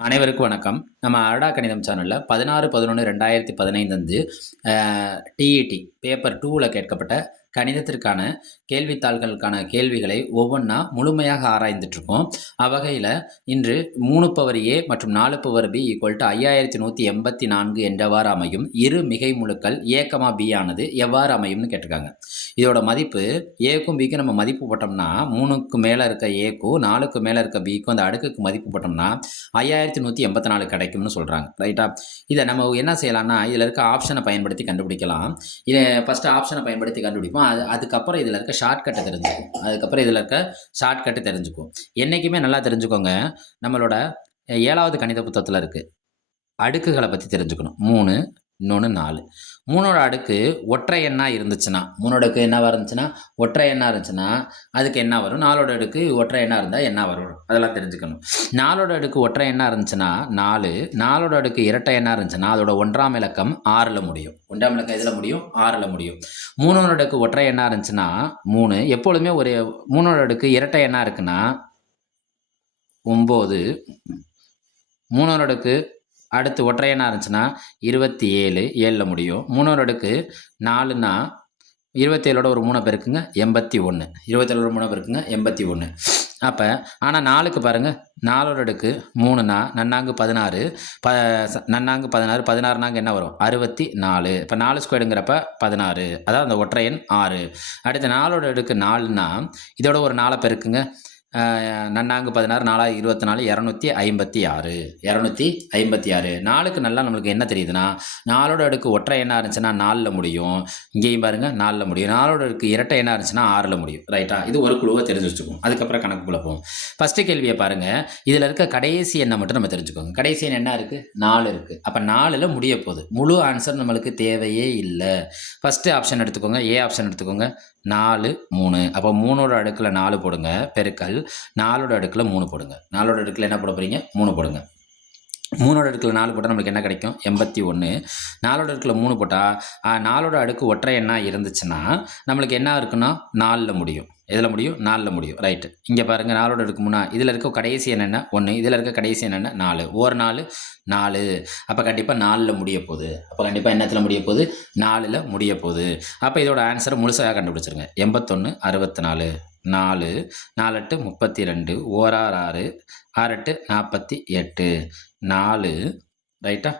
அனைவருக்கும் வணக்கம். நம்ம அரடா கணிதம் சேனலில் பதினாறு பதினொன்று ரெண்டாயிரத்தி பதினைந்து வந்து டிஇடி பேப்பர் டூவில் கேட்கப்பட்ட கணிதத்திற்கான கேள்வித்தாள்களுக்கான கேள்விகளை ஒவ்வொன்றா முழுமையாக ஆராய்ந்துட்டுருக்கோம். அவ்வகையில் இன்று மூணு பவர் ஏ மற்றும் நாலு பவர் பி ஈக்குவல் டு ஐயாயிரத்தி நூற்றி எண்பத்தி நான்கு என்றவாறு அமையும். இரு மிகை முழுக்கள் ஏக்கமா பி ஆனது எவ்வாறு அமையும்னு கேட்டிருக்காங்க. இதோட மதிப்பு ஏக்கும் பிக்கும் நம்ம மதிப்பு போட்டோம்னா மூணுக்கு மேலே இருக்க ஏக்கும் நாலுக்கு மேலே இருக்க பிக்கும் அந்த அடுக்குக்கு மதிப்பு போட்டோம்னா ஐயாயிரத்தி நூற்றி எண்பத்தி நாலு கிடைக்கும்னு சொல்கிறாங்க ரைட்டா? இதை நம்ம என்ன செய்யலாம்னா இதில் இருக்க ஆப்ஷனை பயன்படுத்தி கண்டுபிடிக்கலாம். இதை ஃபஸ்ட்டு ஆப்ஷனை பயன்படுத்தி கண்டுபிடிப்போம். அது அதுக்கப்புறம் இதில் இருக்க ஷார்ட்கட்டை தெரிஞ்சுக்கும். அதுக்கப்புறம் இதில் இருக்க ஷார்ட்கட்டு தெரிஞ்சுக்கும். என்றைக்குமே நல்லா தெரிஞ்சுக்கோங்க. நம்மளோட ஏழாவது கணித புத்தகத்தில் இருக்குது அடுக்குகளை பற்றி தெரிஞ்சுக்கணும். மூணு இன்னொன்று நாலு. மூணோட அடுக்கு ஒற்றை எண்ணாக இருந்துச்சுன்னா மூணோட அடுக்கு என்னவாக இருந்துச்சுன்னா ஒற்றை எண்ணாக இருந்துச்சுன்னா அதுக்கு என்ன வரும்? நாலோட அடுக்கு ஒற்றை எண்ணாக இருந்தால் என்ன வரும்? அதெல்லாம் தெரிஞ்சுக்கணும். நாலோட அடுக்கு ஒற்றை எண்ணாக இருந்துச்சுன்னா நாலு. நாலோட அடுக்கு இரட்டை எண்ணாக இருந்துச்சுன்னா அதோட ஒன்றாம் இலக்கம் ஆறில் முடியும். ஒன்றாம் இலக்கம் எதில் முடியும்? ஆறில் முடியும். மூணோட அடுக்கு ஒற்றை எண்ணாக இருந்துச்சுன்னா மூணு. எப்பொழுதுமே ஒரு மூணோட அடுக்கு இரட்டை எண்ணாக இருக்குன்னா ஒம்பது. மூணோட அடுக்கு அடுத்து ஒற்றையனாக இருந்துச்சுன்னா இருபத்தி ஏழு ஏழில் முடியும். மூணோட அடுக்கு நாலுன்னா இருபத்தேழோட ஒரு மூணு பேருக்குங்க எண்பத்தி ஒன்று இருபத்தேழோட மூணு பேருக்குங்க எண்பத்தி ஒன்று அப்போ ஆனால் நாலுக்கு பாருங்கள் நாலோட அடுக்கு மூணுனா நன்னாங்கு பதினாறு ப நன்னாங்கு பதினாறு பதினாறுனாங்க என்ன வரும்? அறுபத்தி நாலு இப்போ நாலு ஸ்கொயருங்கிறப்ப பதினாறு. அதாவது அந்த ஒற்றையன் ஆறு. அடுத்து நாலோட அடுக்கு நாலுனா இதோட ஒரு நாலு பெருக்குங்க நன்னாங்கு பதினாறு நாலாயிரம் இருபத்தி நாலு இரநூத்தி ஐம்பத்தி ஆறு. இரநூத்தி ஐம்பத்தி ஆறு. நாலுக்கு நல்லா நம்மளுக்கு என்ன தெரியுதுன்னா நாலோட அடுக்கு ஒற்றை எண்ணாக இருந்துச்சுன்னா நாலில் முடியும். இங்கேயும் பாருங்கள் நாலில் முடியும். நாலோட அடுக்கு இரட்டை எண்ணாக இருந்துச்சுன்னா ஆறில் முடியும். ரைட்டா? இது ஒரு குழுவை தெரிஞ்சு வச்சுக்கோங்க அதுக்கப்புறம் கணக்கு போவோம். ஃபஸ்ட்டு கேள்வியை பாருங்கள் இதில் இருக்க கடைசி எண்ணை மட்டும் நம்ம தெரிஞ்சுக்கோங்க. கடைசி எண் என்ன இருக்குது நாலு இருக்குது அப்போ நாலில் முடிய போகுது. முழு ஆன்சர் நம்மளுக்கு தேவையே இல்லை. ஃபஸ்ட்டு ஆப்ஷன் எடுத்துக்கோங்க. ஏ ஆப்ஷன் எடுத்துக்கோங்க. நாலு மூணு. அப்போ மூணோட அடுக்கில் நாலு போடுங்க. பெருக்கல். நாலோட அடுக்கில் மூணு போடுங்க. நாலோட அடுக்கில் என்ன போட போகிறீங்க மூணு போடுங்க. மூணோட அடுக்கில் நாலு போட்டால் நம்மளுக்கு என்ன கிடைக்கும்? எண்பத்தி ஒன்று நாலோட அடுக்கில் மூணு போட்டால் நாலோட அடுக்கு ஒற்றை எண்ணாக இருந்துச்சுன்னா நம்மளுக்கு என்ன இருக்குன்னா? நாலில் முடியும். எதில் முடியும்? நாலில் முடியும். ரைட்டு. இங்கே பாருங்கள் நாலோட அடுக்கு மூணா. இதில் இருக்க கடைசி என்னென்ன ஒன்று இதில் இருக்க கடைசி என்னென்ன நாலு. ஒரு நாலு நாலு. அப்போ கண்டிப்பாக நாலில் முடிய போகுது. அப்போ கண்டிப்பாக என்னத்தில் முடிய போகுது? நாலில் முடிய போகுது. அப்போ இதோட ஆன்சரை முழுசாக கண்டுபிடிச்சிருங்க. எண்பத்தொன்று அறுபத்தி நாலு. நாலு நாலெட்டு முப்பத்தி ரெண்டு ஓராறு ஆறு ஆறெட்டு நாற்பத்தி எட்டு நாலு ரைட்டா?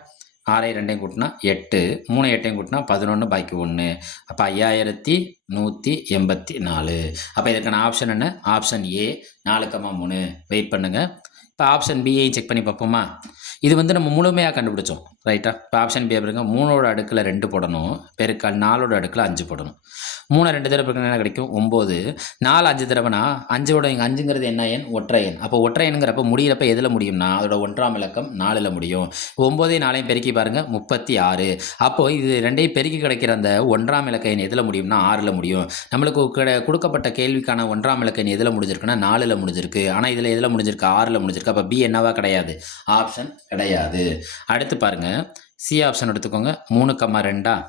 ஆறை ரெண்டையும் கூட்டினா எட்டு மூணு எட்டையும் கூட்டினா பதினொன்று பாக்கி ஒன்று அப்போ ஐயாயிரத்தி நூற்றி எண்பத்தி நாலு அப்போ இதுக்கான ஆப்ஷன் என்ன? ஆப்ஷன் ஏ நாலு கம்மா மூணு. வெயிட் பண்ணுங்கள் இப்போ ஆப்ஷன் பியையும் செக் பண்ணி பார்ப்போமா? இது வந்து நம்ம முழுமையாக கண்டுபிடிச்சோம். ரைட்டா இப்போ ஆப்ஷன் பி பாருங்க. மூணோட அடுக்கில் ரெண்டு போடணும். பெருக்கால் நாலோட அடுக்கில் அஞ்சு போடணும். மூணு ரெண்டு தடவை என்ன கிடைக்கும்? ஒம்பது. நாலு அஞ்சு தடவைனா அஞ்சோட இங்கே அஞ்சுங்கிறது என்ன எண்? ஒற்றை எண். அப்போ ஒற்றை எண்ணுங்கிறப்ப முடியிறப்ப எதில் முடியும்னா அதோட ஒன்றாம் இலக்கம் நாலில் முடியும். ஒம்போதையும் நாளையும் பெருக்கி பாருங்கள் முப்பத்தி ஆறு. அப்போது இது ரெண்டையும் பெருக்கி கிடைக்கிற அந்த ஒன்றாம் இலக்க எண் எதில் முடியும்னா ஆறில் முடியும். நம்மளுக்கு கிட கொடுக்கப்பட்ட கேள்விக்கான ஒன்றாம் இலக்க எண் எதில் முடிஞ்சிருக்குன்னா நாலில் முடிஞ்சிருக்கு. ஆனால் இதில் எதில் முடிஞ்சிருக்கு? ஆறில் முடிஞ்சிருக்கு. அப்போ பி என்னவா கிடையாது? ஆப்ஷன் கிடையாது. அடுத்து பாருங்கள் சி ஆப்ஷன் எடுத்துக்கோங்க. மூணு கம்மா ரெண்டா?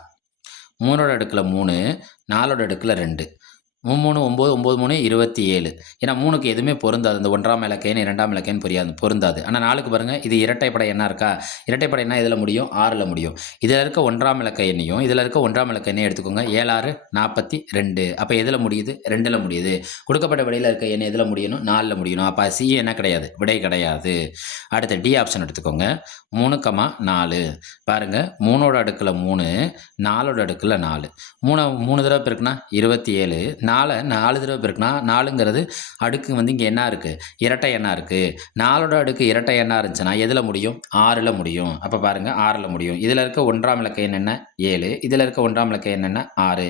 மூணோட அடுக்கில் மூணு நாலோட அடுக்கில் ரெண்டு. மூணு மூணு ஒம்பது ஒம்பது மூணு இருபத்தி ஏழு. ஏன்னா மூணுக்கு எதுவுமே பொருந்தாது. இந்த ஒன்றாம் இலக்கைன்னு இரண்டாம் இலக்கைன்னு புரியாது பொருந்தாது. ஆனால் நாளுக்கு பாருங்கள் இது இரட்டைப்படை என்ன இருக்கா? இரட்டைப்படை என்ன இதில் முடியும்? ஆறில் முடியும். இதில் இருக்க ஒன்றாம் இலக்க எண்ணையும் இதில் இருக்க ஒன்றாம் இலக்க எண்ணையும் எடுத்துக்கோங்க. ஏழாறு நாற்பத்தி ரெண்டு. அப்போ எதில் முடியுது? ரெண்டில் முடியுது. கொடுக்கப்பட்ட விடையில் இருக்க எண்ணெய் எதில் முடியணும்? நாலில் முடியணும். அப்போ சி என்ன கிடையாது? விடை கிடையாது. அடுத்து டி ஆப்ஷன் எடுத்துக்கோங்க. மூணு கமா நாலு. பாருங்கள் மூணோட அடுக்கில் மூணு நாலோட அடுக்கில் நாலு. மூணு மூணு தடவை இருக்குன்னா இருபத்தி ஏழு. நாலை நாலு தடவை பெருக்குனா நாலுங்கிறது அடுக்கு வந்து இங்கே என்ன இருக்குது இரட்டை எண்ணாக இருக்குது நாலோட அடுக்கு இரட்டை எண்ணாக இருந்துச்சுன்னா எதில் முடியும்? ஆறில் முடியும். அப்போ பாருங்கள் ஆறில் முடியும். இதில் இருக்க ஒன்றாம் இலக்க என்னென்ன ஏழு. இதில் இருக்க ஒன்றாம் இலக்க எண் ஆறு.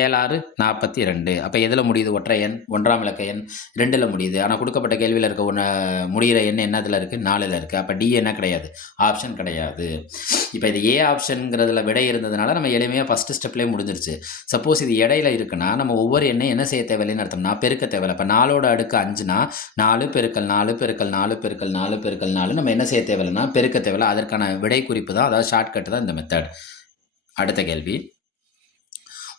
ஏழாறு நாற்பத்தி ரெண்டு. அப்போ எதில் முடியுது? ஒற்றை எண். ஒன்றாம் இலக்க எண் ரெண்டில் முடியுது. ஆனால் கொடுக்கப்பட்ட கேள்வியில் இருக்க ஒன்று முடிகிற எண் என்னதில் இருக்குது நாலில் இருக்குது அப்போ டி என்ன கிடையாது? ஆப்ஷன் கிடையாது. இப்போ இது ஏ ஆப்ஷனுங்கிறதுல விடை இருந்ததுனால நம்ம எளிமையாக ஃபஸ்ட்டு ஸ்டெப்லேயே முடிஞ்சிருச்சு. சப்போஸ் இது இடையில இருக்குன்னா நம்ம ஒவ்வொரு என்ன செய்ய தேவையில்லைன்னு அர்த்தம்னா பெருக்க தேவையில்லை. இப்போ நாலோட அடுக்கு அஞ்சுனா நாலு பெருக்கல் நாலு பெருக்கல் நாலு பெருக்கல் நாலு பெருக்கல் நாலு நம்ம என்ன செய்ய தேவையில்லைன்னா பெருக்க தேவையில்லை. அதற்கான விடை குறிப்பு தான் அதாவது ஷார்ட்கட் தான் இந்த மெத்தட் அடுத்த கேள்வி.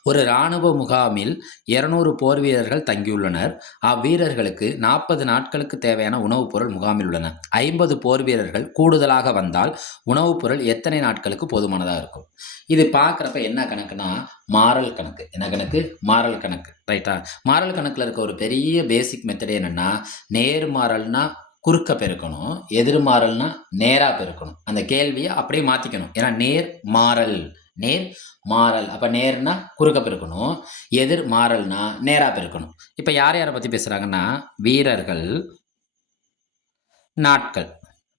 ஒரு இராணுவ முகாமில் இருநூறு போர் வீரர்கள் தங்கியுள்ளனர். அவ்வீரர்களுக்கு நாற்பது நாட்களுக்கு தேவையான உணவுப் பொருள் முகாமில் உள்ளன. ஐம்பது போர் வீரர்கள் கூடுதலாக வந்தால் உணவுப் பொருள் எத்தனை நாட்களுக்கு போதுமானதாக இருக்கும்? இது பார்க்குறப்ப என்ன கணக்குனா மாறல் கணக்கு. என்ன கணக்கு? மாறல் கணக்கு. ரைட்டா? மாறல் கணக்கில் இருக்க ஒரு பெரிய பேசிக் மெத்தட் என்னென்னா நேர்மாறல்னா குறுக்க பெருக்கணும் எதிர்மாறல்னா நேராக பெருக்கணும். அந்த கேள்வியை அப்படியே மாற்றிக்கணும் ஏன்னா நேர் மாறல். நேர் மாறல். அப்போ நேர்னா குறுக்க பெருக்கணும் எதிர் மாறல்னா நேராக பெருக்கணும். இப்போ யார் யாரை பற்றி பேசுகிறாங்கன்னா வீரர்கள் நாட்கள்.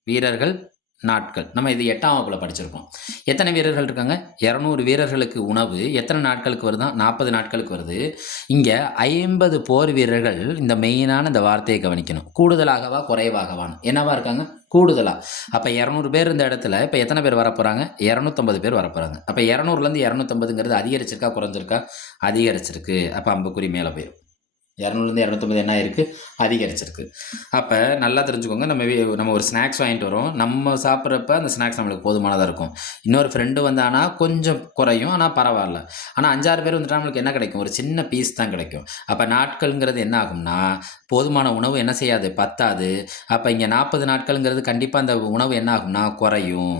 வீரர்கள் நாட்கள். நம்ம இது எட்டாம் வகுப்பில் படிச்சிருக்கோம். எத்தனை வீரர்கள் இருக்காங்க? இரநூறு வீரர்களுக்கு உணவு. எத்தனை நாட்களுக்கு வருதா? நாற்பது நாட்களுக்கு வருது. இங்கே ஐம்பது போர் வீரர்கள் இந்த மெயினான இந்த வார்த்தையை கவனிக்கணும். கூடுதலாகவா குறைவாகவான்னு. என்னவா இருக்காங்க? கூடுதலாக அப்போ இரநூறு பேர் இந்த இடத்துல இப்போ எத்தனை பேர் வரப்போகிறாங்க இரநூத்தம்பது பேர் வரப்போகிறாங்க அப்போ இரநூறுலேருந்து இரநூத்தம்பதுங்கிறது அதிகரிச்சிருக்கா குறைஞ்சிருக்கா? அதிகரிச்சிருக்கு. அப்போ அம்புக்குறி மேலே போயிடும் இரநூறுலேருந்து இரநூத்தம்பது என்ன இருக்குது அதிகரிச்சிருக்கு. அப்போ நல்லா தெரிஞ்சுக்கோங்க நம்ம நம்ம ஒரு ஸ்நாக்ஸ் வாங்கிட்டு வரோம். நம்ம சாப்பிட்றப்ப அந்த ஸ்நாக்ஸ் நம்மளுக்கு போதுமானதாக இருக்கும். இன்னொரு ஃப்ரெண்டு வந்தானா கொஞ்சம் குறையும் ஆனால் பரவாயில்ல. ஆனால் அஞ்சாறு பேர் வந்துட்டா நம்மளுக்கு என்ன கிடைக்கும்? ஒரு சின்ன பீஸ் தான் கிடைக்கும். அப்போ நாட்கள்ங்கிறது என்ன ஆகும்னா போதுமான உணவு என்ன செய்யாது? பத்தாது. அப்போ இங்கே நாற்பது நாட்கள்ங்கிறது கண்டிப்பாக அந்த உணவு என்ன ஆகும்னா குறையும்.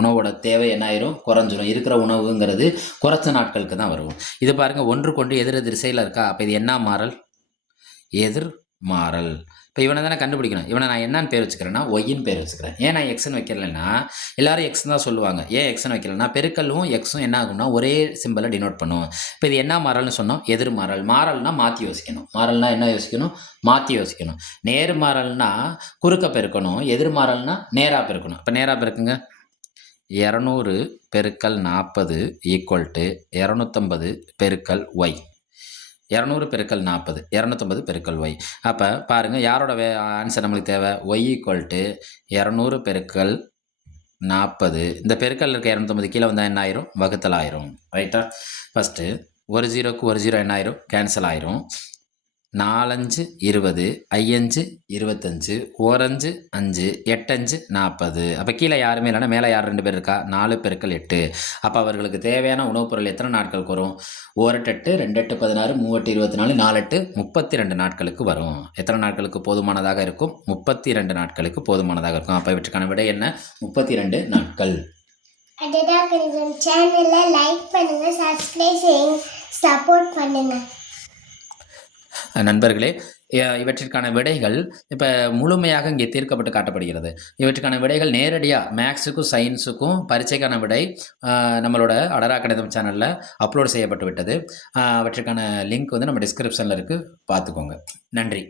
உணவோட தேவை என்ன ஆயிரும்? குறைஞ்சிரும். இருக்கிற உணவுங்கிறது குறைச்ச நாட்களுக்கு தான் வரும். இது பாருங்கள் ஒன்று கொண்டு எதிர் திசையில் இருக்கா? அப்போ இது என்ன மாறல்? எதிர் மாறல் இப்போ இவனை தானே கண்டுபிடிக்கணும். இவனை நான் என்னன்னு பேர் வச்சுக்கிறேன்னா ஒய்யின் பேர் வச்சுக்கிறேன். ஏன் நான் எக்ஸ்னு வைக்கலன்னா எல்லாரும் எக்ஸ் தான் சொல்லுவாங்க. ஏன் எக்ஸ்னு வைக்கலன்னா பெருக்கலும் எக்ஸும் என்ன ஆகும்னா ஒரே சிம்பிளை டினோட் பண்ணுவோம் இப்போ இது என்ன மாறல்னு சொன்னோம்? எதிர் மாறல் மாறல்னா மாற்றி யோசிக்கணும். மாறல்னா என்ன யோசிக்கணும்? மாற்றி யோசிக்கணும். நேர் மாறல்னா குறுக்க பெருக்கணும். எதிர் மாறல்னா நேராக பெருக்கணும். இப்போ நேராக பெருக்குங்க. இரநூறு பெருக்கல் நாற்பது ஈக்குவல் டு இரநூத்தம்பது பெருக்கல் ஒய் இரநூறு பெருக்கல் நாற்பது இரநூத்தொம்பது பெருக்கல் ஒய் அப்போ பாருங்கள் யாரோட வே ஆன்சர் நம்மளுக்கு தேவை? ஒய் ஈக்குவல் டு இரநூறு பெருக்கல் நாற்பது. இந்த பெருக்கல் இருக்க இரநூத்தம்பது கீழே வந்தால் என்ன ஆயிரும்? வகுத்தல் ஆயிரும். ரைட்டா ஃபஸ்ட்டு ஒரு ஜீரோக்கு ஒரு ஜீரோ என்ன ஆயிரும்? கேன்சல் ஆயிரும். நாலஞ்சு இருபது ஐயஞ்சு இருபத்தஞ்சு ஓரஞ்சு அஞ்சு எட்டஞ்சு நாற்பது அப்போ கீழே யாருமே இல்லைன்னா மேலே யார் ரெண்டு பேர் இருக்கா? நாலு பெருக்கல் எட்டு. அப்போ அவர்களுக்கு தேவையான உணவுப் பொருள் எத்தனை நாட்களுக்கு வரும்? ஓரெட்டு எட்டு ரெண்டு எட்டு பதினாறு மூவெட்டு இருபத்தி நாலு நாலு எட்டு முப்பத்தி ரெண்டு நாட்களுக்கு வரும். எத்தனை நாட்களுக்கு போதுமானதாக இருக்கும்? முப்பத்தி ரெண்டு நாட்களுக்கு போதுமானதாக இருக்கும். அப்போ இவற்றுக்கான விடை என்ன? முப்பத்தி ரெண்டு நாட்கள். சேனலை லைக் பண்ணுங்கள் சப்ஸ்கிரைப் செய்யுங்க சப்போர்ட் பண்ணுங்கள் நண்பர்களே இவற்றிற்கான விடைகள் இப்போ முழுமையாக இங்கே தீர்க்கப்பட்டு காட்டப்படுகிறது. இவற்றுக்கான விடைகள் நேரடியாக மேக்ஸுக்கும் சயின்ஸுக்கும் பரீட்சைக்கான விடை நம்மளோட அடரா கணிதம் சேனலில் அப்லோட் செய்யப்பட்டு விட்டது அவற்றுக்கான லிங்க் வந்து நம்ம டிஸ்கிரிப்ஷனில் இருக்குது பார்த்துக்கோங்க. நன்றி.